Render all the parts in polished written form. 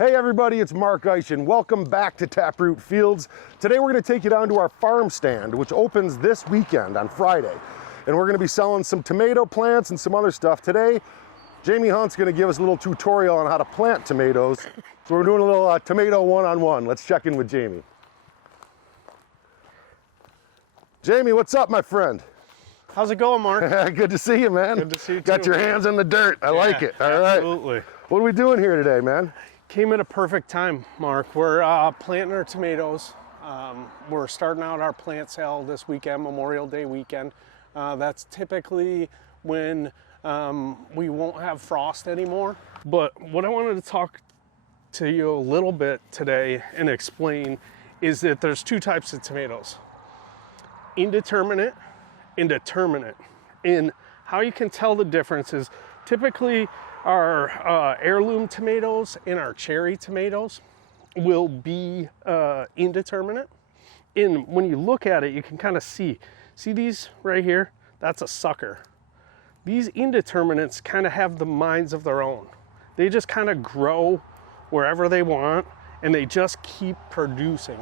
Hey everybody, it's Mark Eischen. Welcome back to Taproot Fields. Today we're going to take you down to our farm stand, which opens this weekend on Friday. And we're going to be selling some tomato plants and some other stuff. Today, Jamie Hunt's going to give us a little tutorial on how to plant tomatoes. So we're doing a little tomato one-on-one. Let's check in with Jamie. Jamie, what's up, my friend? How's it going, Mark? Good to see you, man. Good to see you, too. Got your hands in the dirt. I like it. All right. Absolutely. What are we doing here today, man? Came at a perfect time, Mark. We're planting our tomatoes. We're starting out our plant sale this weekend, Memorial Day weekend. That's typically when we won't have frost anymore. But what I wanted to talk to you a little bit today and explain is that there's two types of tomatoes: indeterminate and determinate. And how you can tell the difference is typically our heirloom tomatoes and our cherry tomatoes will be indeterminate. And when you look at it, you can kind of see these right here? That's a sucker. These indeterminates kind of have the minds of their own. They just kind of grow wherever they want, and they just keep producing.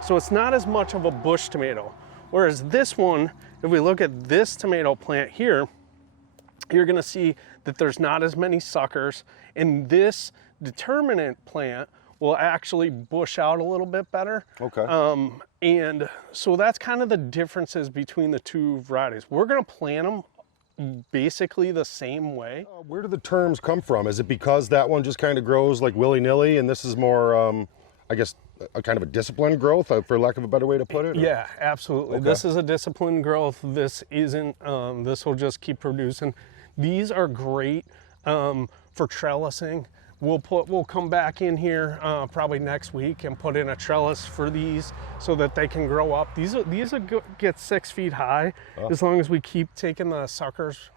So it's not as much of a bush tomato. Whereas this one, if we look at this tomato plant here, you're gonna see that there's not as many suckers, and this determinate plant will actually bush out a little bit better. Okay. And so that's kind of the differences between the two varieties. We're gonna plant them basically the same way. Where do the terms come from? Is it because that one just kind of grows like willy-nilly, and this is more, I guess, a kind of a disciplined growth, for lack of a better way to put it? Or? Yeah, absolutely. Okay. This is a disciplined growth. This isn't. This will just keep producing. These are great for trellising. We'll come back in here probably next week and put in a trellis for these so that they can grow up. These get 6 feet high as long as we keep taking the suckers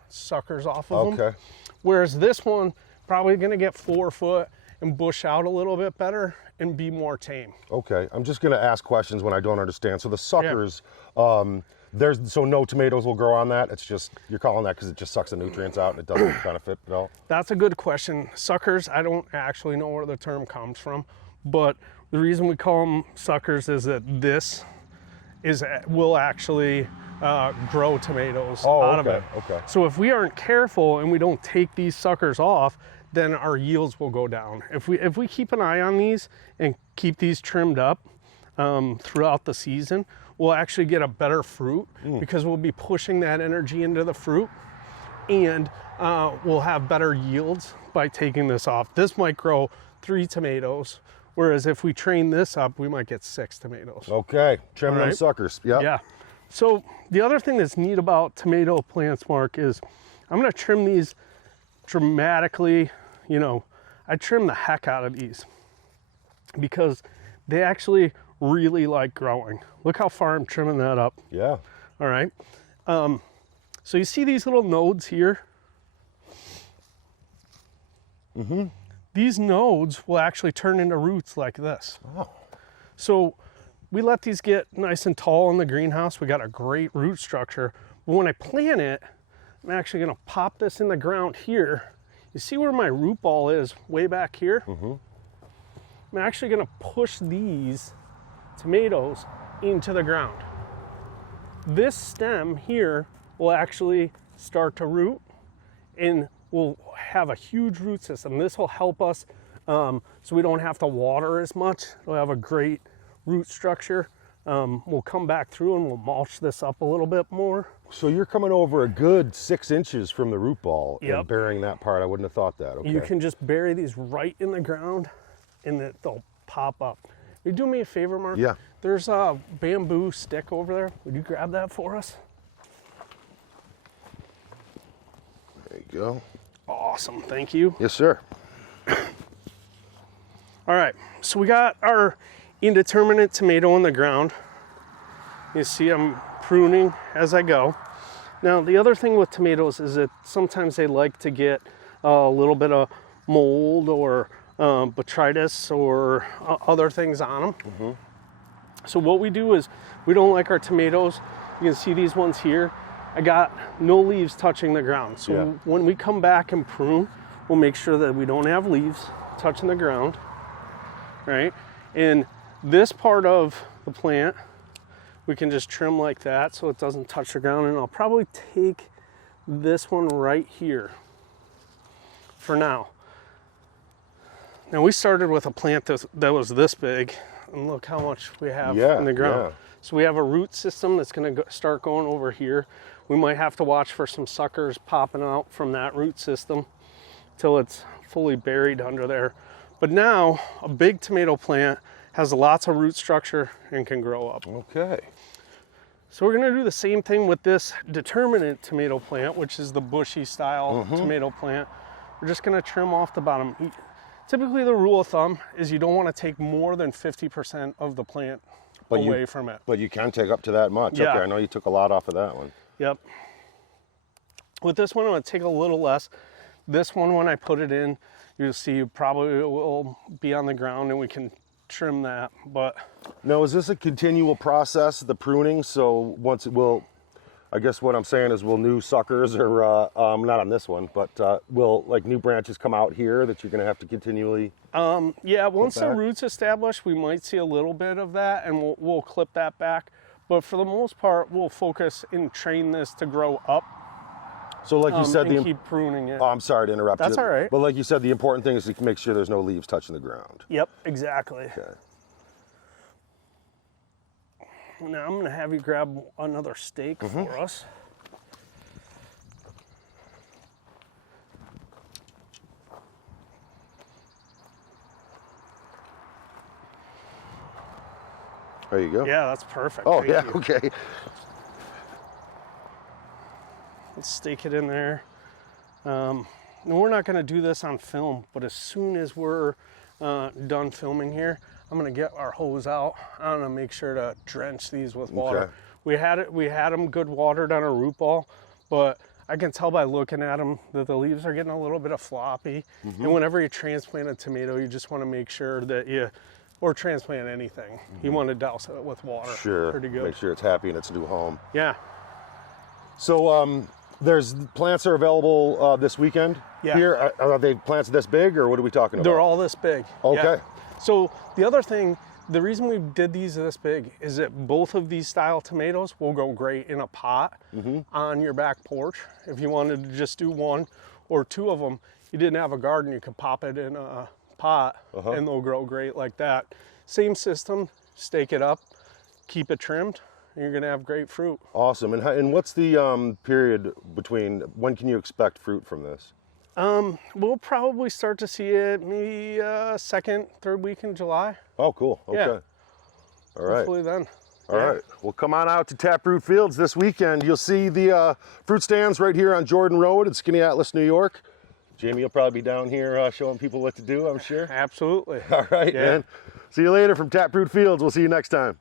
off of them. Okay. Whereas this one probably going to get 4 foot and bush out a little bit better and be more tame. Okay, I'm just going to ask questions when I don't understand. So the suckers, so no tomatoes will grow on that. It's just, you're calling that because it just sucks the nutrients out and it doesn't benefit at all? That's a good question. Suckers, I don't actually know where the term comes from, but the reason we call them suckers is that this will actually grow tomatoes out of it. Okay. So if we aren't careful and we don't take these suckers off, then our yields will go down. If we keep an eye on these and keep these trimmed up throughout the season, we'll actually get a better fruit because we'll be pushing that energy into the fruit, and we'll have better yields by taking this off. This might grow 3 tomatoes, whereas if we train this up, we might get 6 tomatoes. Okay, trim them suckers. Yep. Yeah. So the other thing that's neat about tomato plants, Mark, is I'm gonna trim these dramatically. I trim the heck out of these because they actually really like growing. Look how far I'm trimming that up. Yeah. All right. So you see these little nodes here? Mm-hmm. These nodes will actually turn into roots like this. Oh. So we let these get nice and tall in the greenhouse. We got a great root structure. But when I plant it, I'm actually gonna pop this in the ground here. You see where my root ball is way back here? Mm-hmm. I'm actually gonna push these tomatoes into the ground. This stem here will actually start to root and we'll have a huge root system. This will help us so we don't have to water as much. We'll have a great root structure. We'll come back through and we'll mulch this up a little bit more. So you're coming over a good 6 inches from the root ball Yep. and burying that part. I wouldn't have thought that. Okay. You can just bury these right in the ground and they'll pop up. You do me a favor, Mark? Yeah. There's a bamboo stick over there. Would you grab that for us? There you go. Awesome, thank you. Yes, sir. All right, so we got our indeterminate tomato on the ground. You see I'm pruning as I go. Now, the other thing with tomatoes is that sometimes they like to get a little bit of mold or botrytis or other things on them. Mm-hmm. So what we do is we don't like our tomatoes. You can see these ones here. I got no leaves touching the ground. So when we come back and prune, we'll make sure that we don't have leaves touching the ground, right? And this part of the plant, we can just trim like that so it doesn't touch the ground. And I'll probably take this one right here for now. Now we started with a plant that was this big, and look how much we have in the ground. Yeah. So we have a root system that's going to start going over here. We might have to watch for some suckers popping out from that root system till it's fully buried under there. But now a big tomato plant has lots of root structure and can grow up. Okay. So we're going to do the same thing with this Determinate tomato plant, which is the bushy style tomato plant. We're just going to trim off the bottom. Typically the rule of thumb is you don't want to take more than 50% of the plant away from it. But you can take up to that much. Yeah. Okay, I know you took a lot off of that one. Yep. With this one, I'm going to take a little less. This one, when I put it in, you'll see probably it will be on the ground and we can trim that. But now, is this a continual process, the pruning? So once it will, I guess what I'm saying is, will new suckers, or not on this one, but will like new branches come out here that you're going to have to continually? Yeah, once the root's established, we might see a little bit of that, and we'll clip that back. But for the most part, we'll focus and train this to grow up. So like you said, and keep pruning it. Oh, I'm sorry to interrupt you. That's all right. But like you said, the important thing is to make sure there's no leaves touching the ground. Yep, exactly. Okay. Now I'm going to have you grab another stake for us. There you go. Yeah, that's perfect. Oh, Thank yeah, you. okay. Let's stake it in there. And we're not going to do this on film, but as soon as we're done filming here, I'm going to get our hose out. I'm going to make sure to drench these with water. Okay. We had them good watered on a root ball, but I can tell by looking at them that the leaves are getting a little bit of floppy. And whenever you transplant a tomato, you just want to make sure that or transplant anything, you want to douse it with water. Sure. Pretty good. Make sure it's happy in its new home. Yeah. So there's plants are available this weekend. Yeah. Here, are they plants this big, or what are we talking about? They're all this big. Okay. Yeah. So the other thing, the reason we did these this big is that both of these style tomatoes will go great in a pot on your back porch. If you wanted to just do one or two of them, you didn't have a garden, you could pop it in a pot and they'll grow great like that. Same system, stake it up, keep it trimmed, and you're gonna have great fruit. Awesome. And what's the period between, when can you expect fruit from this? We'll probably start to see it maybe second, third week in July. Oh, cool. Okay. Yeah. All right. Hopefully then. All right. Well, come on out to Taproot Fields this weekend. You'll see the fruit stands right here on Jordan Road in Skaneateles, New York. Jamie will probably be down here showing people what to do, I'm sure. Absolutely. All right, man. See you later from Taproot Fields. We'll see you next time.